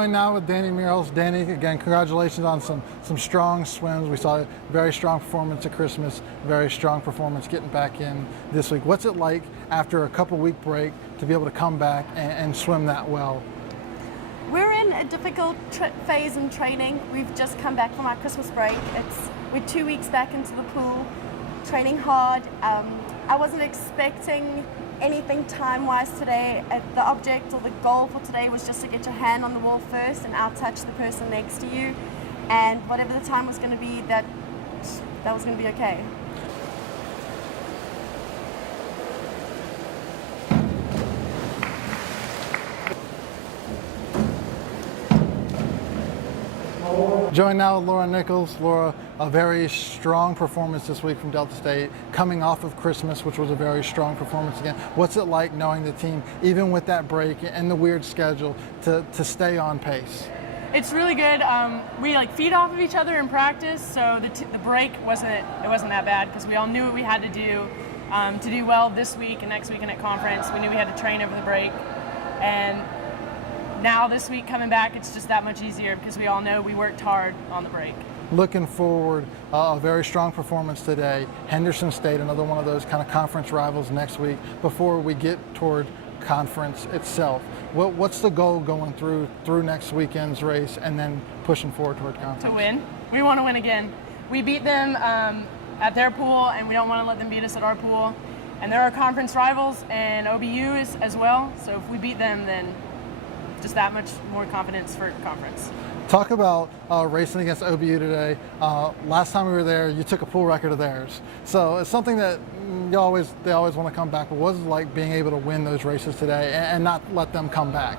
Joined now with Danny Muirholz. Danny, again, congratulations on some strong swims. We saw a very strong performance at Christmas, very strong performance getting back in this week. What's it like after a couple-week break to be able to come back and swim that well? We're in a difficult phase in training. We've just come back from our Christmas break. We're 2 weeks back into the pool, training hard. I wasn't expecting anything time-wise today. The object or the goal for today was just to get your hand on the wall first and out-touch the person next to you. And whatever the time was going to be, that was going to be okay. Joined now with Laura Nichols. Laura, a very strong performance this week from Delta State, coming off of Christmas, which was a very strong performance again. What's it like knowing the team, even with that break and the weird schedule, to stay on pace? It's really good. We feed off of each other in practice, so the break wasn't that bad because we all knew what we had to do well this week and next week and at conference. We knew we had to train over the break, and now this week coming back, it's just that much easier because we all know we worked hard on the break. Looking forward, a very strong performance today. Henderson State, another one of those kind of conference rivals next week before we get toward conference itself. What's the goal going through next weekend's race and then pushing forward toward conference? To win. We want to win again. We beat them at their pool, and we don't want to let them beat us at our pool. And they're our conference rivals, and OBU is as well. So if we beat them, then just that much more confidence for conference. Talk about racing against OBU today. Last time we were there, you took a pool record of theirs. So it's something that they always want to come back. But what was it like being able to win those races today and not let them come back?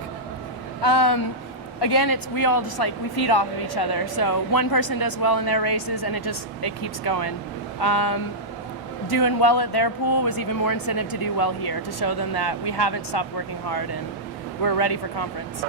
Again, we all we feed off of each other. So one person does well in their races, and it keeps going. Doing well at their pool was even more incentive to do well here, to show them that we haven't stopped working hard and we're ready for conference.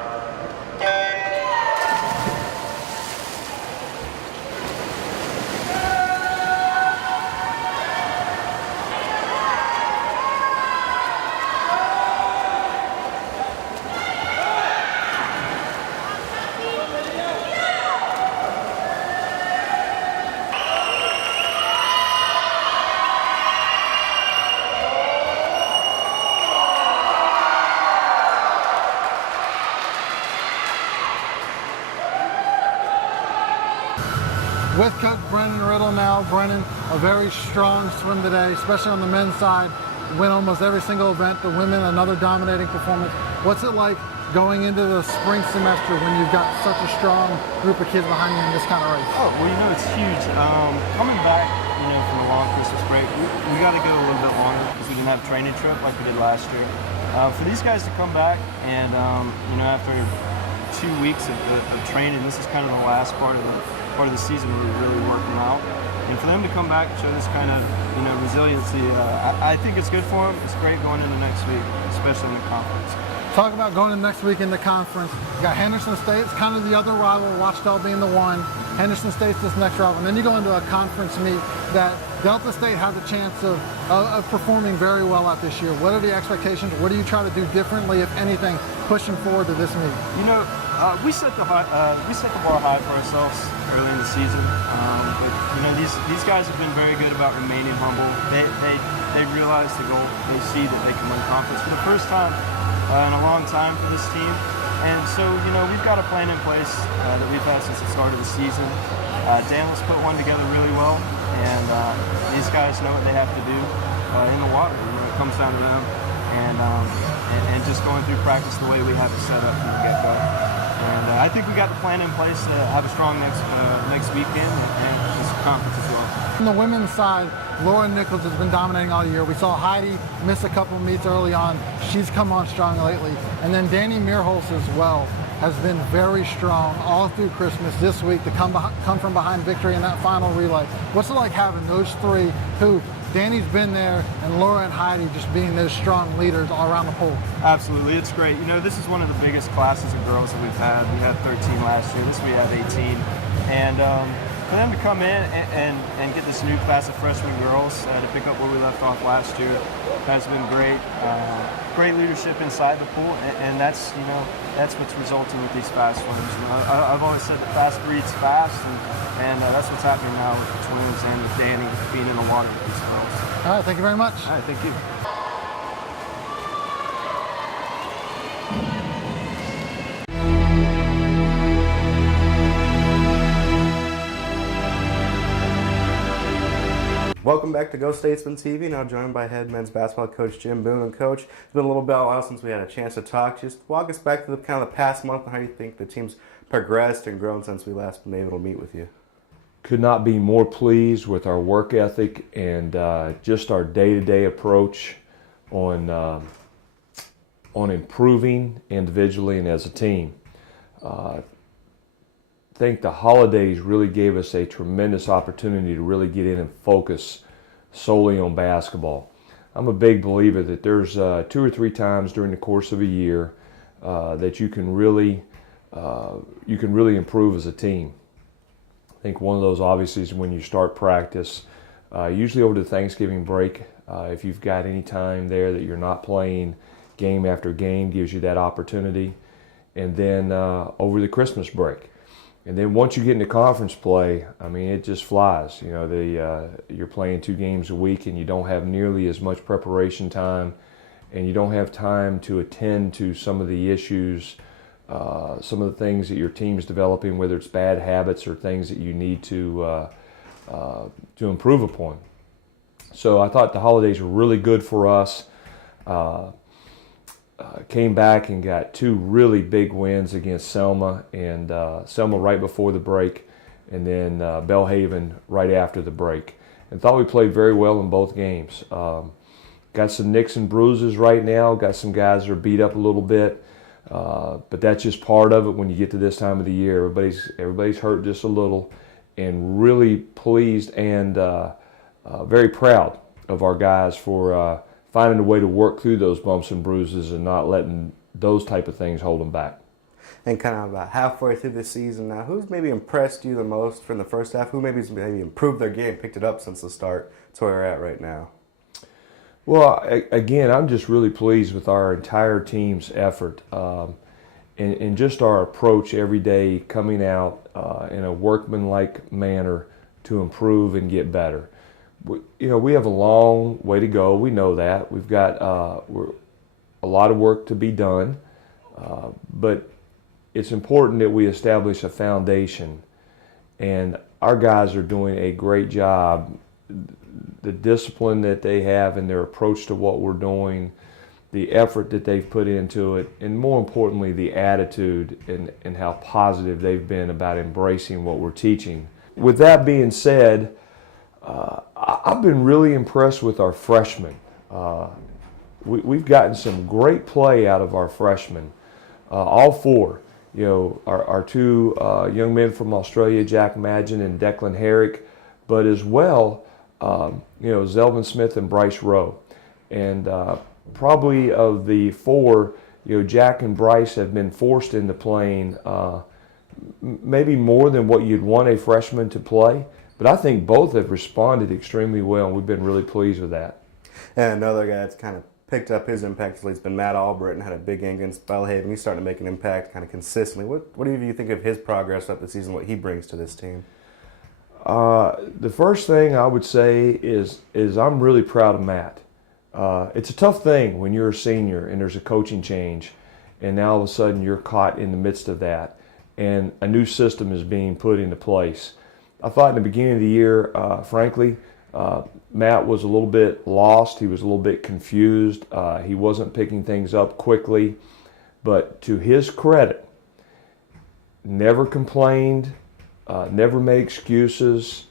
With Coach Brennan Riddle now. Brennan, a very strong swim today, especially on the men's side. Win almost every single event. The women, another dominating performance. What's it like going into the spring semester when you've got such a strong group of kids behind you in this kind of race? Oh, well, it's huge. Coming back, from a long Christmas break, we got to go a little bit longer because we didn't have a training trip like we did last year. For these guys to come back and, after 2 weeks of training, this is kind of the last part of the season where we're really working out. And for them to come back and show this kind of, resiliency, I think it's good for them. It's great going into next week, especially in the conference. Talk about going into next week in the conference. You got Henderson State, it's kind of the other rival, Ouachita being the one. Henderson State's this next rival. And then you go into a conference meet that Delta State has a chance of performing very well at this year. What are the expectations? What do you try to do differently, if anything, pushing forward to this meet? We set the bar high for ourselves early in the season. But these guys have been very good about remaining humble. They realize the goal. They see that they can win conference for the first time in a long time for this team. And so, we've got a plan in place that we've had since the start of the season. Daniel's put one together really well, and these guys know what they have to do in the water. It comes down to them, and just going through practice the way we have it set up from the get-go. And I think we got the plan in place to have a strong next weekend and this conference as well. On the women's side, Laura Nichols has been dominating all year. We saw Heidi miss a couple of meets early on. She's come on strong lately. And then Danny Muirholz as well has been very strong all through Christmas this week to come from behind victory in that final relay. What's it like having those three who Danny's been there, and Laura and Heidi just being those strong leaders all around the pool? Absolutely, it's great. This is one of the biggest classes of girls that we've had. We had 13 last year. We had 18. And for them to come in and get this new class of freshman girls to pick up where we left off last year has been great. Great leadership inside the pool, and that's what's resulting with these fast swimmers. I've always said that fast breeds fast, and that's what's happening now with the twins and with Danny being in the water with these girls. All right, thank you very much. All right, thank you. Welcome back to GoStatesmen TV, now joined by head men's basketball coach Jim Boone. And Coach, it's been a little while since we had a chance to talk. Just walk us back to the kind of the past month and how you think the team's progressed and grown since we last been able to meet with you. Could not be more pleased with our work ethic and just our day-to-day approach on improving individually and as a team. I think the holidays really gave us a tremendous opportunity to really get in and focus solely on basketball. I'm a big believer that there's 2 or 3 times during the course of a year that you can really improve as a team. I think one of those obviously is when you start practice, usually over the Thanksgiving break. If you've got any time there that you're not playing game after game, gives you that opportunity. And then over the Christmas break. And then once you get into conference play, I mean, it just flies. You know, you're playing 2 games a week and you don't have nearly as much preparation time, and you don't have time to attend to some of the issues, some of the things that your team's developing, whether it's bad habits or things that you need to improve upon. So I thought the holidays were really good for us. Came back and got 2 really big wins against Selma, and Selma right before the break, and then Belhaven right after the break. And thought we played very well in both games. Got some nicks and bruises right now. Got some guys that are beat up a little bit, but that's just part of it when you get to this time of the year. Everybody's hurt just a little, and really pleased and very proud of our guys for finding a way to work through those bumps and bruises and not letting those type of things hold them back. And kind of about halfway through the season now, who's maybe impressed you the most from the first half? Who maybe improved their game, picked it up since the start to where we're at right now? Well, again, I'm just really pleased with our entire team's effort and just our approach every day, coming out in a workmanlike manner to improve and get better. We have a long way to go. We know that. We've got a lot of work to be done, but it's important that we establish a foundation, and our guys are doing a great job. The discipline that they have in their approach to what we're doing, the effort that they've put into it, and more importantly, the attitude and how positive they've been about embracing what we're teaching. With that being said, I've been really impressed with our freshmen. We've gotten some great play out of our freshmen. All 4, our 2 young men from Australia, Jack Madgen and Declan Herrick, but as well, Zelvin Smith and Bryce Rowe. And probably of the 4, Jack and Bryce have been forced into playing maybe more than what you'd want a freshman to play. But I think both have responded extremely well, and we've been really pleased with that. And another guy that's kind of picked up his impact has been Matt Albritton, had a big game against Belhaven. He's starting to make an impact kind of consistently. What do you think of his progress up the season, what he brings to this team? The first thing I would say is I'm really proud of Matt. It's a tough thing when you're a senior and there's a coaching change, and now all of a sudden you're caught in the midst of that, and a new system is being put into place. I thought in the beginning of the year, frankly, Matt was a little bit lost. He was a little bit confused. He wasn't picking things up quickly. But to his credit, never complained, never made excuses,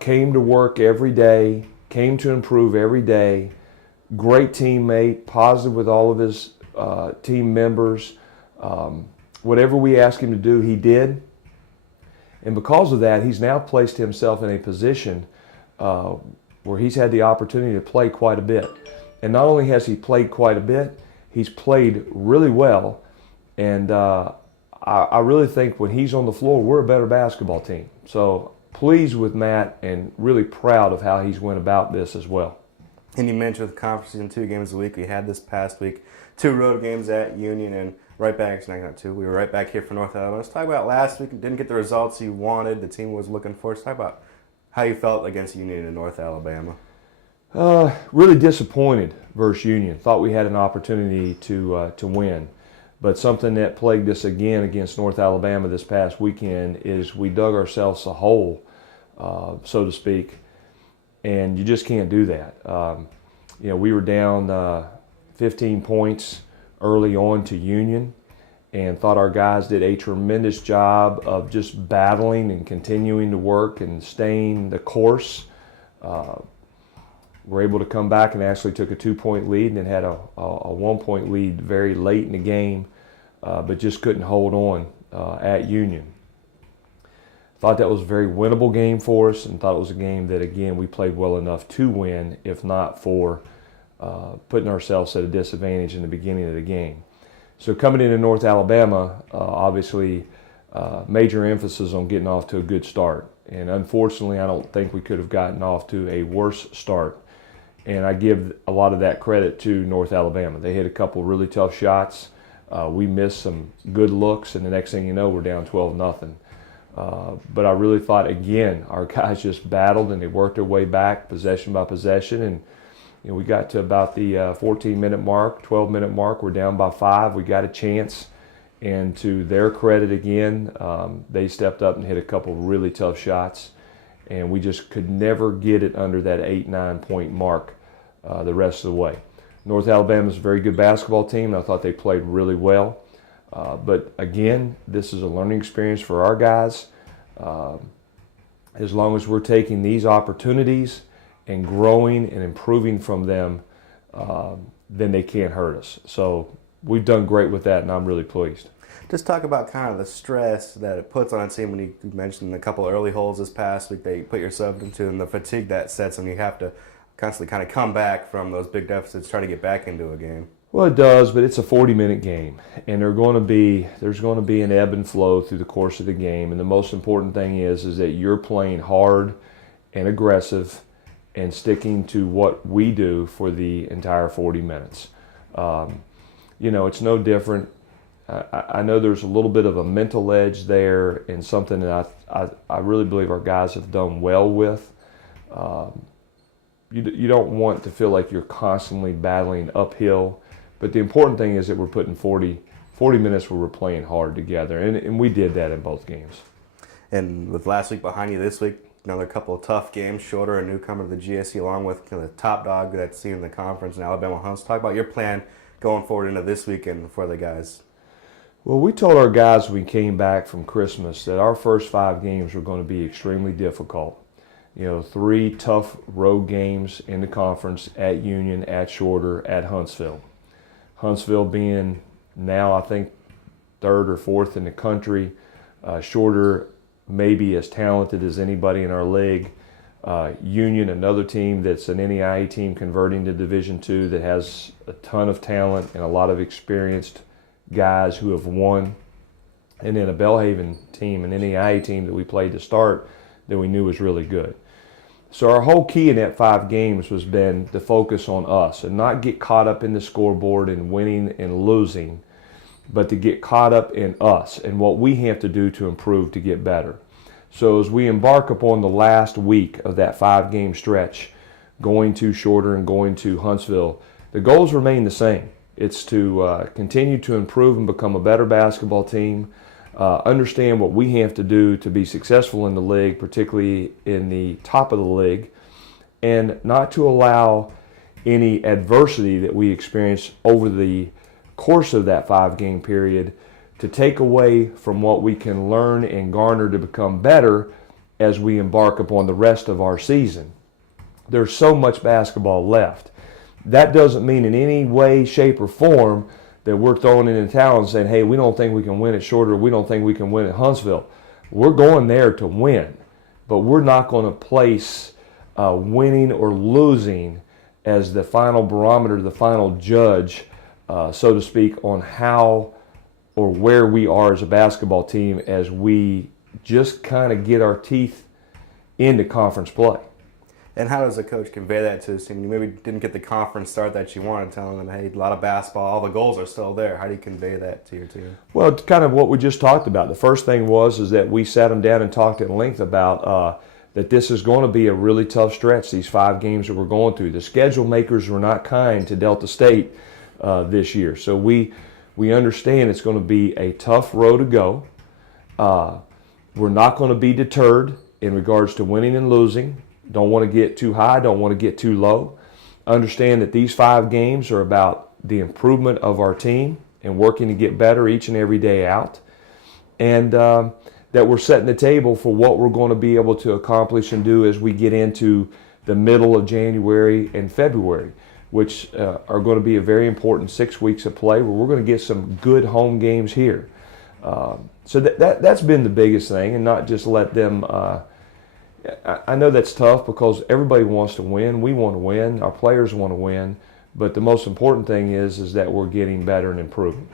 came to work every day, came to improve every day. Great teammate, positive with all of his team members. Whatever we asked him to do, he did. And because of that, he's now placed himself in a position where he's had the opportunity to play quite a bit. And not only has he played quite a bit, he's played really well. And I really think when he's on the floor, we're a better basketball team. So pleased with Matt and really proud of how he's went about this as well. And you mentioned with the conference in 2 games a week. We had this past week 2 road games at Union and right back, not 2. We were right back here for North Alabama. Let's talk about last week. Didn't get the results you wanted. The team was looking for. Let's talk about how you felt against Union in North Alabama. Really disappointed versus Union. Thought we had an opportunity to win. But something that plagued us again against North Alabama this past weekend is we dug ourselves a hole, so to speak, and you just can't do that. We were down 15 points early on to Union and thought our guys did a tremendous job of just battling and continuing to work and staying the course. We're able to come back and actually took a 2-point lead and then had a 1-point lead very late in the game, but just couldn't hold on at Union. Thought that was a very winnable game for us and thought it was a game that, again, we played well enough to win, if not for putting ourselves at a disadvantage in the beginning of the game. So coming into North Alabama, obviously major emphasis on getting off to a good start. And unfortunately, I don't think we could have gotten off to a worse start. And I give a lot of that credit to North Alabama. They hit a couple really tough shots. We missed some good looks, and the next thing you know, we're down 12-0. But I really thought, again, our guys just battled and they worked their way back possession by possession. And we got to about the 14-minute mark, 12-minute mark. We're down by 5. We got a chance. And to their credit, again, they stepped up and hit a couple really tough shots. And we just could never get it under that 8-9 point mark the rest of the way. North Alabama is a very good basketball team, and I thought they played really well. But again, this is a learning experience for our guys. As long as we're taking these opportunities and growing and improving from them, then they can't hurt us. So we've done great with that, and I'm really pleased. Just talk about kind of the stress that it puts on a team when you mentioned a couple early holes this past week that you put yourself into, and the fatigue that sets when you have to constantly kind of come back from those big deficits, try to get back into a game. Well, it does, but it's a 40-minute game, and there's going to be an ebb and flow through the course of the game. And the most important thing is that you're playing hard and aggressive and sticking to what we do for the entire 40 minutes. It's no different. I know there's a little bit of a mental edge there and something that I really believe our guys have done well with. You don't want to feel like you're constantly battling uphill, but the important thing is that we're putting 40 minutes where we're playing hard together, and we did that in both games. And with last week behind you, this week, another couple of tough games. Shorter, a newcomer to the GSC, along with the top dog that's seen in the conference in Alabama Hunts. Talk about your plan going forward into this weekend for the guys. Well, we told our guys when we came back from Christmas that our first 5 games were going to be extremely difficult. 3 tough road games in the conference at Union, at Shorter, at Huntsville. Huntsville being now, I think, 3rd or 4th in the country. Shorter maybe as talented as anybody in our league. Union, another team that's an NEIA team converting to Division II that has a ton of talent and a lot of experienced guys who have won. And then a Belhaven team, an NEIA team that we played to start that we knew was really good. So our whole key in that 5 games was been to focus on us and not get caught up in the scoreboard and winning and losing, but to get caught up in us and what we have to do to improve to get better. So as we embark upon the last week of that 5-game stretch, going to Shorter and going to Huntsville, the goals remain the same. It's to continue to improve and become a better basketball team, understand what we have to do to be successful in the league, particularly in the top of the league, and not to allow any adversity that we experience over the course of that 5-game period to take away from what we can learn and garner to become better as we embark upon the rest of our season. There's so much basketball left. That doesn't mean in any way, shape, or form that we're throwing in the towel and saying, hey, we don't think we can win at Shorter, we don't think we can win at Huntsville. We're going there to win, but we're not going to place winning or losing as the final barometer, the final judge, so to speak, on how or where we are as a basketball team as we just kind of get our teeth into conference play. And how does a coach convey that to his team? You maybe didn't get the conference start that you wanted, telling them, hey, a lot of basketball, all the goals are still there. How do you convey that to your team? Well, it's kind of what we just talked about. The first thing is that we sat them down and talked at length about that this is going to be a really tough stretch, these 5 games that we're going through. The schedule makers were not kind to Delta State this year. So we understand it's going to be a tough road to go. We're not going to be deterred in regards to winning and losing. Don't want to get too high, don't want to get too low. Understand that these 5 games are about the improvement of our team and working to get better each and every day out. And that we're setting the table for what we're going to be able to accomplish and do as we get into the middle of January and February, which are going to be a very important 6 weeks of play where we're going to get some good home games here. So that's been the biggest thing, and not just let them I know that's tough because everybody wants to win. We want to win. Our players want to win. But the most important thing is that we're getting better and improving.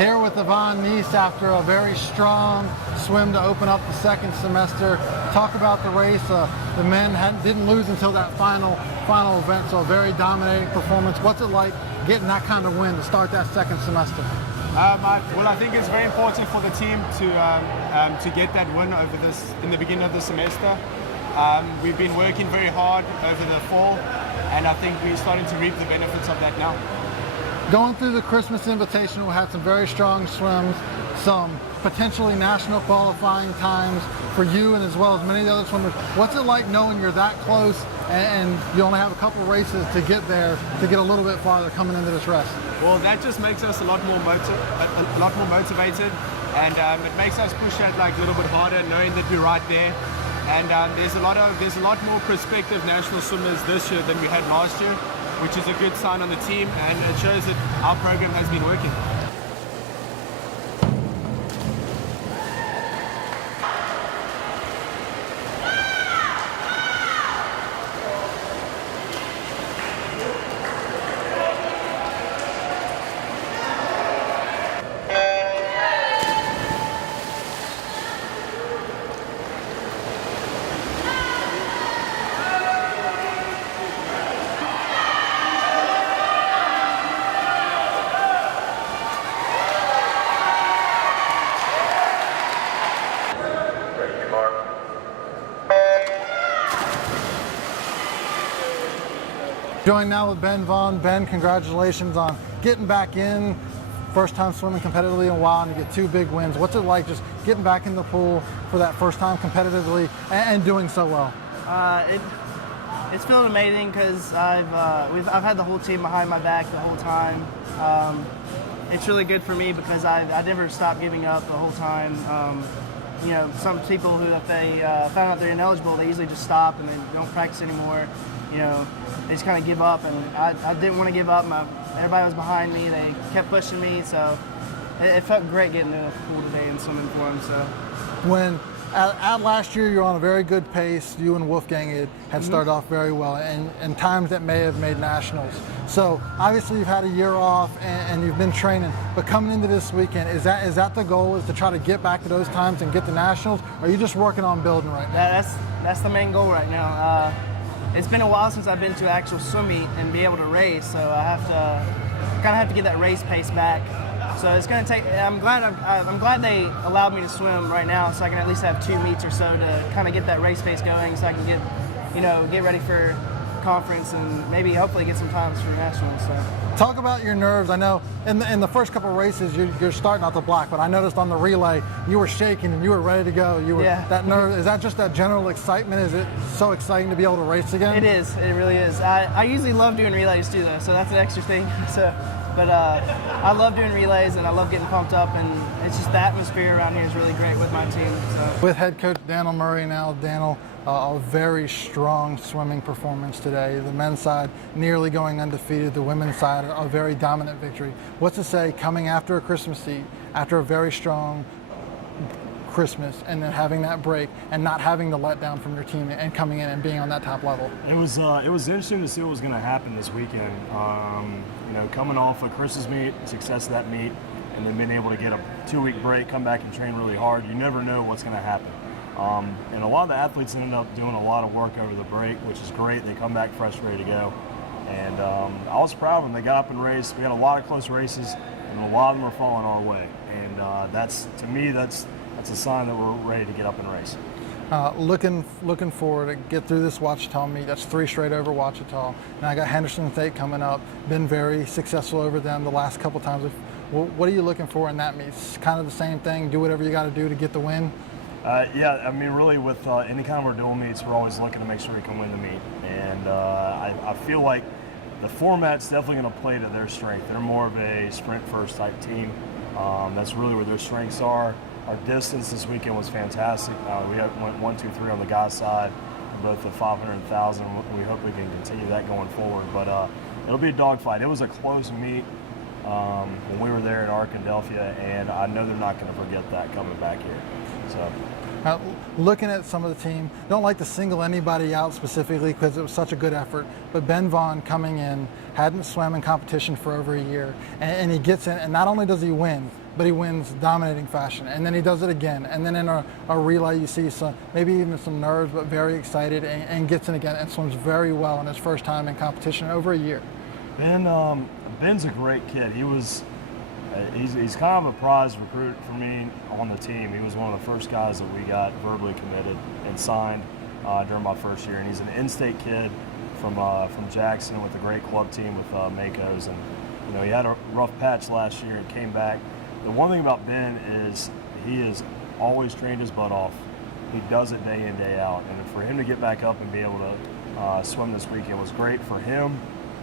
Here with Yvonne Neese after a very strong swim to open up the second semester. Talk about the race. The men didn't lose until that final event, so a very dominating performance. What's it like getting that kind of win to start that second semester? Well, I think it's very important for the team to get that win in the beginning of the semester. We've been working very hard over the fall, and I think we're starting to reap the benefits of that now. Going through the Christmas Invitational, we had some very strong swims, some potentially national qualifying times for you and as well as many of the other swimmers. What's it like knowing you're that close and you only have a couple races to get there, to get a little bit farther coming into this rest? Well, that just makes us a lot more motivated, and it makes us push that like a little bit harder, knowing that we're right there. And there's a lot more prospective national swimmers this year than we had last year, which is a good sign on the team, and it shows that our program has been working. Joined now with Ben Vaughn. Ben, congratulations on getting back in. First time swimming competitively in a while, and you get 2 big wins. What's it like just getting back in the pool for that first time competitively and doing so well? It's feeling amazing because I've had the whole team behind my back the whole time. It's really good for me because I never stopped giving up the whole time. You know, some people who, if they found out they're ineligible, they usually just stop and they don't practice anymore. You know, they just kind of give up, and I didn't want to give up. Everybody was behind me. They kept pushing me, so it felt great getting to the pool today and swimming for them. So when At last year, you were on a very good pace. You and Wolfgang had started off very well, and times that may have made nationals. So obviously you've had a year off and you've been training, but coming into this weekend, is that the goal, is to try to get back to those times and get the nationals? Or are you just working on building right now? That's the main goal right now. It's been a while since I've been to an actual swim meet and be able to race, so I kind of have to get that race pace back. So it's going to take. I'm glad they allowed me to swim right now, so I can at least have 2 meets or so to kind of get that race pace going, so I can get ready for conference and maybe hopefully get some times for nationals. So. Talk about your nerves. I know in the first couple of races you're starting out the block, but I noticed on the relay you were shaking and you were ready to go. You were that nerve. Is that just that general excitement? Is it so exciting to be able to race again? It is. It really is. I usually love doing relays too, though, so that's an extra thing. But I love doing relays and I love getting pumped up, and it's just the atmosphere around here is really great with my team. So. With head coach Daniel Murray now, Daniel, a very strong swimming performance today. The men's side nearly going undefeated, the women's side a very dominant victory. What's to say coming after a Christmas Eve, after a very strong Christmas, and then having that break and not having the letdown from your team and coming in and being on that top level? It was interesting to see what was going to happen this weekend. Coming off a Christmas meet, success of that meet, and then being able to get a 2-week break, come back and train really hard. You never know what's going to happen. And a lot of the athletes ended up doing a lot of work over the break, which is great. They come back fresh, ready to go. And I was proud of them. They got up and raced. We had a lot of close races, and a lot of them are falling our way. And that's a sign that we're ready to get up and race. Looking forward to get through this Ouachita meet. That's 3 straight over Ouachita. And I got Henderson State coming up. Been very successful over them the last couple times. What are you looking for in that meet? It's kind of the same thing. Do whatever you got to do to get the win. Really with any kind of our dual meets, we're always looking to make sure we can win the meet. And I feel like the format's definitely going to play to their strength. They're more of a sprint first type team. That's really where their strengths are. Our distance this weekend was fantastic. We went 1, 2, 3 on the guys' side, both the 500 and 1,000. We hope we can continue that going forward. But it'll be a dogfight. It was a close meet when we were there in Arkadelphia, and I know they're not going to forget that coming back here. So. Looking at some of the team, don't like to single anybody out specifically because it was such a good effort, but Ben Vaughn coming in, hadn't swam in competition for over a year, and he gets in, and not only does he win, but he wins dominating fashion, and then he does it again, and then in a relay you see some, maybe even some nerves, but very excited, and gets in again and swims very well in his first time in competition in over a year. Ben's a great kid. He's kind of a prize recruit for me on the team. He was one of the first guys that we got verbally committed and signed during my first year. And he's an in-state kid from Jackson with a great club team with Makos. And he had a rough patch last year and came back. The one thing about Ben is he has always trained his butt off. He does it day in, day out. And for him to get back up and be able to swim this weekend was great for him.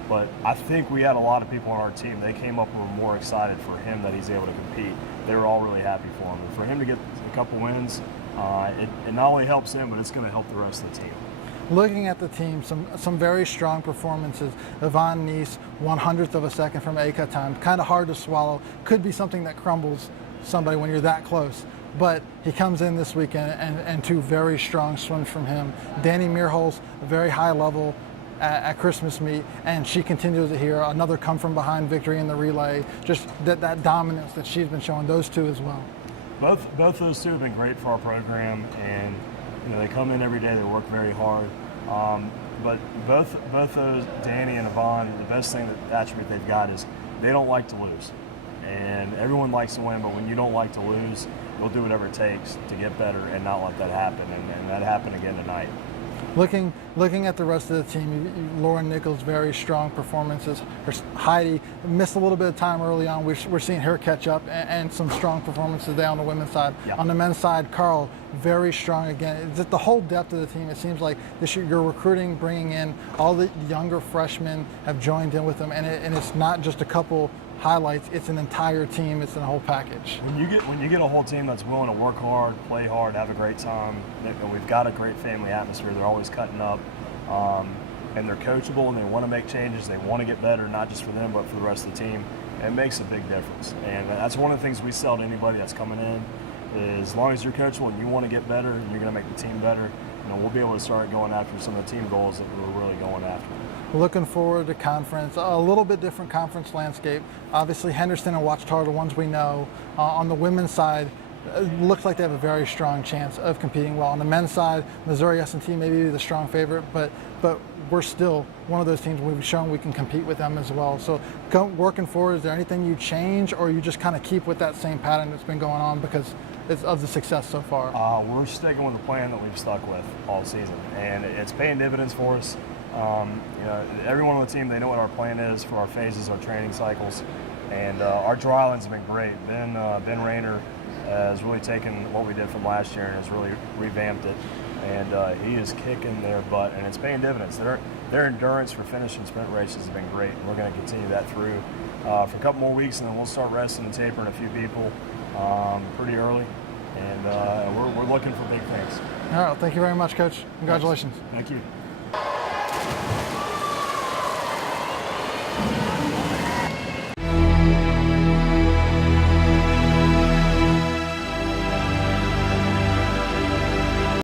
But I think we had a lot of people on our team. They came up and were more excited for him that he's able to compete. They were all really happy for him. And for him to get a couple wins, it not only helps him, but it's going to help the rest of the team. Looking at the team, some very strong performances. Yvonne Neese, 1/100th of a second from A-cut time. Kind of hard to swallow. Could be something that crumbles somebody when you're that close. But he comes in this weekend and 2 very strong swims from him. Danny Meerholz, a very high level at Christmas meet, and she continues it here. Another come from behind victory in the relay. Just that dominance that she's been showing, those 2 as well. Both those 2 have been great for our program, and they come in every day. They work very hard. But both those, Danny and Yvonne, the best thing, that attribute they've got is they don't like to lose. And everyone likes to win, but when you don't like to lose, you'll do whatever it takes to get better and not let that happen. And that happened again tonight. Looking at the rest of the team, Lauren Nichols, very strong performances. Heidi missed a little bit of time early on. We're seeing her catch up, and some strong performances there on the women's side. Yeah. On the men's side, Carl, very strong again. Just the whole depth of the team. It seems like this year you're recruiting, bringing in all the younger freshmen have joined in with them, and it's not just a couple highlights. It's an entire team. It's a whole package. When you get a whole team that's willing to work hard, play hard, have a great time, and we've got a great family atmosphere. They're always cutting up, and they're coachable, and they want to make changes. They want to get better, not just for them, but for the rest of the team. It makes a big difference, and that's one of the things we sell to anybody that's coming in is as long as you're coachable and you want to get better and you're going to make the team better, we'll be able to start going after some of the team goals that we're really going after. Looking forward to conference, a little bit different conference landscape. Obviously Henderson and Ouachita are the ones we know. On the women's side, it looks like they have a very strong chance of competing well. On the men's side, Missouri S&T may be the strong favorite, but we're still one of those teams we've shown we can compete with them as well. So working forward, is there anything you change, or you just kind of keep with that same pattern that's been going on because it's of the success so far? We're sticking with the plan that we've stuck with all season, and it's paying dividends for us. Everyone on the team, they know what our plan is for our phases, our training cycles, and our dry lines have been great. Ben Rayner has really taken what we did from last year and has really revamped it, and he is kicking their butt, and it's paying dividends. Their endurance for finishing sprint races has been great, and we're going to continue that through for a couple more weeks, and then we'll start resting and tapering a few people pretty early, and we're looking for big things. All right, well, thank you very much, Coach. Congratulations. Thank you.